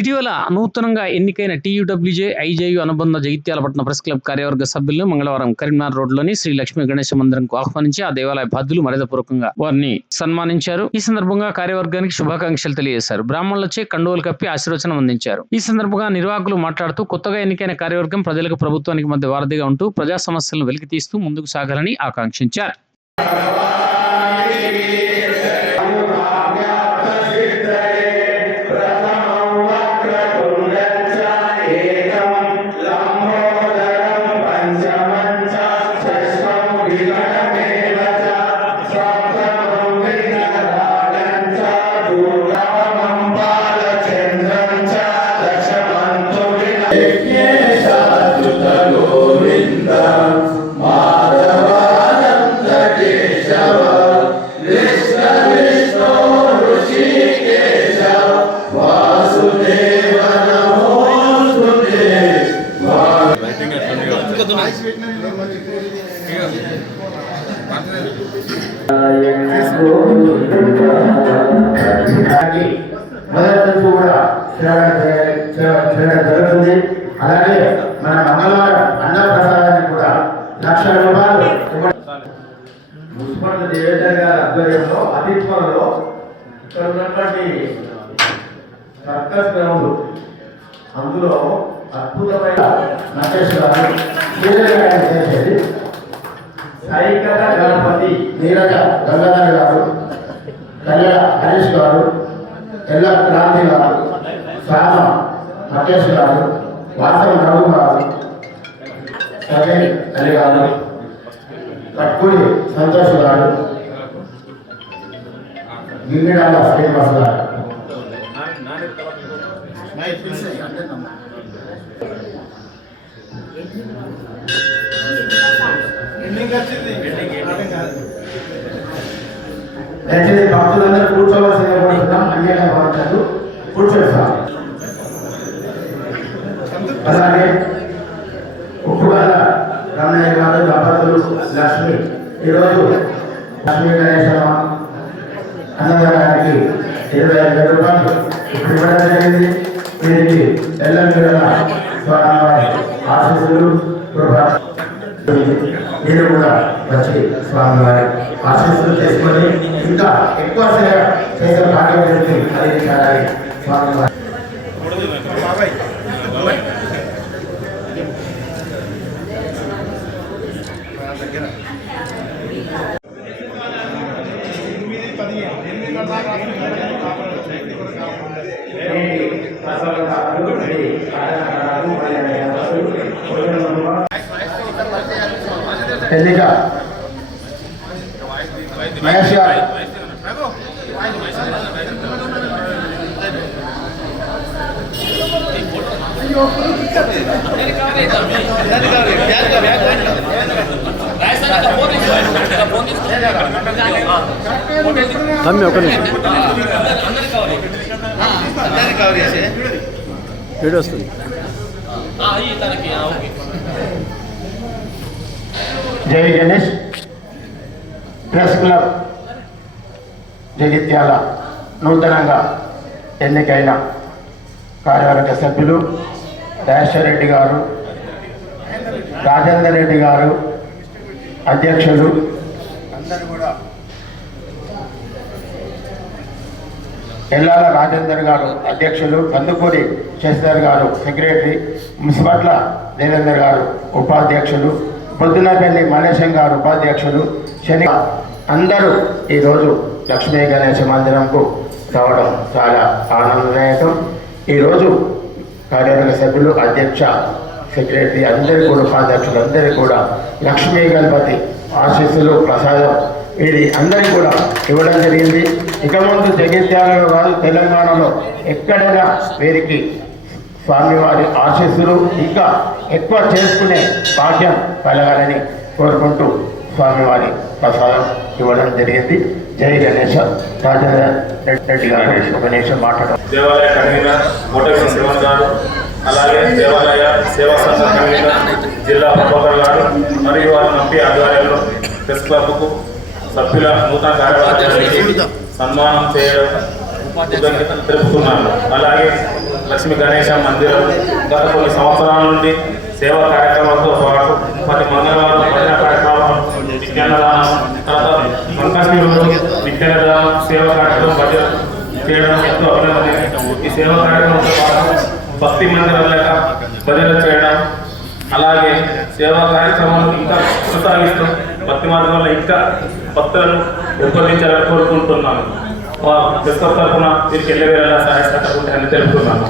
ఇటీవల నూతనంగా ఎన్నికైన టీయూడబ్ల్యూజే ఐజేయు అనుబంధ జగిత్యాల పట్టణ ప్రెస్ క్లబ్ కార్యవర్గ సభ్యులను మంగళవారం కరీంనగర్ రోడ్లోని శ్రీ లక్ష్మీ గణేశ మందిరంకు ఆహ్వానించి ఆ దేవాలయ బాధ్యులు మర్యాదపూర్వకంగా వారిని సన్మానించారు. ఈ సందర్భంగా కార్యవర్గానికి శుభాకాంక్షలు తెలియజేశారు. బ్రాహ్మణులచే కండువలు కప్పి ఆశీర్వచనం అందించారు. ఈ సందర్భంగా నిర్వాహకులు మాట్లాడుతూ కొత్తగా ఎన్నికైన కార్యవర్గం ప్రజలకు ప్రభుత్వానికి మధ్య వారధిగా ఉంటూ ప్రజా సమస్యలను వెలికితీస్తూ ముందుకు సాగాలని ఆకాంక్షించారు. మొదటి కూడా జరుగుతుంది అలాగే మన మంగళవారం అన్నప్రసాదానికి కూడా లక్ష రూపాయలు మున్సిపల్ డివిజన్ గారి ఆధ్వర్యంలో అతి త్వరలో ఇక్కడ ఉన్నటువంటి సర్కస్ గ్రౌండ్. అందులో అద్భుతమైన నటేష్ గారు చేసేది సైకత గణపతి నీరజ గంగాధర్ గారు కళ్యాణ హరీష్ గారు ఎల్ల క్రాంతి గారు శ్యామ నటేష్ గారు వాసవ రఘు గారు సగని అలి గారు కట్కూరి సంతోష్ గారు గిన్నెడాల శ్రీనివాస్ గారు దయచేసి భక్తులందరూ కూర్చోవలసిందిగా కోరుతున్నాం అన్యాయ భక్తులు కూర్చోస్తాం అలాగే ఉప్పుగల రామయ్య గారు దంపతులు లక్ష్మి. ఈరోజు లక్ష్మీ గణేశ అన్నదానానికి ఇరవై ఐదు వేల రూపాయలు. ఇప్పుడు ఇవ్వడం జరిగింది. వీరికి ఎల్లం స్వామివారి ఆశీస్సులు మీరు కూడా వచ్చి స్వామివారి ఆశీస్సులు చేసుకొని ఇంకా ఎక్కువ సేవ చేసే భాగ్యం జరిగి కలిగించాలని స్వామివారి ఎన్నిక మహేష్ గారు తమ్మి ఒక నిమిషం వీడియో వస్తుంది. జై గణేష్. ప్రెస్ క్లబ్ జగిత్యాల నూతనంగా ఎన్నికైన కార్యవర్గ సభ్యులు రెడ్డి గారు రాజేందర్ రెడ్డి గారు అధ్యక్షులు అందరూ కూడా ఎల్లాల రాజేందర్ గారు అధ్యక్షులు కందుకూరి శశిధర్ గారు సెక్రటరీ మున్సిపట్ల దేవేందర్ గారు ఉపాధ్యక్షులు బొద్దునపల్లి మలేశం గారు ఉపాధ్యక్షులు శని అందరూ ఈరోజు లక్ష్మీ గణేష మందిరంకు రావడం చాలా ఆనందదాయకం. ఈరోజు కార్యవర్గ సభ్యులు అధ్యక్ష సెక్రటరీ అందరి కూడా ఉపాధ్యక్షులు అందరికీ కూడా లక్ష్మీ గణపతి ఆశీస్సులు ప్రసాదం ఇది అందరికీ కూడా ఇవ్వడం జరిగింది. ఇక ముందు జగిత్యాలలో కాదు తెలంగాణలో ఎక్కడైనా వీరికి స్వామివారి ఆశీస్సులు ఇంకా ఎక్కువ చేసుకునే భాగ్యం కలగాలని కోరుకుంటూ స్వామివారి ప్రసాదం ఇవ్వడం జరిగింది. జై గణేష. రెడ్డి గారు ఒక నిమిషం మాట్లాడడం. దేవాలయ కన్వీనర్ మోటేశ్వర గారు అలాగే దేవాలయ సేవా సంఘ కన్వీనర్ జిల్లా ప్రభాకర్ గారు మరియు వారి మంత్రి ఆధ్వర్యంలో ప్రెస్ క్లబ్కు సభ్యుల నూతన కార్యవర్గానికి సన్మానం చేయడం తెలుపుతున్నాను అలాగే లక్ష్మీ గణేశ మందిరం గత కొన్ని సంవత్సరాల నుండి సేవా కార్యక్రమాలతో పాటు ప్రతి మంగళవారం భజన కార్యక్రమం విజ్ఞానదానం తర్వాత సంకష్టి రోజు విజ్ఞానదానం సేవా కార్యక్రమం భజన చేయడం ఎంతో అభినందనీయం. ఈ సేవా కార్యక్రమంతో పాటు భక్తి మందిరం లేక భజన చేయడం అలాగే సేవా కార్యక్రమాలు ఇంకా కొనసాగిస్తూ. భక్తి వల్ల ఇంకా భక్తులను రూపొందించాలని కోరుకుంటున్నాను. మా తరఫున వీరికి వెళ్ళి వేళ సహాయ సహకారం తెలుపుతున్నాను.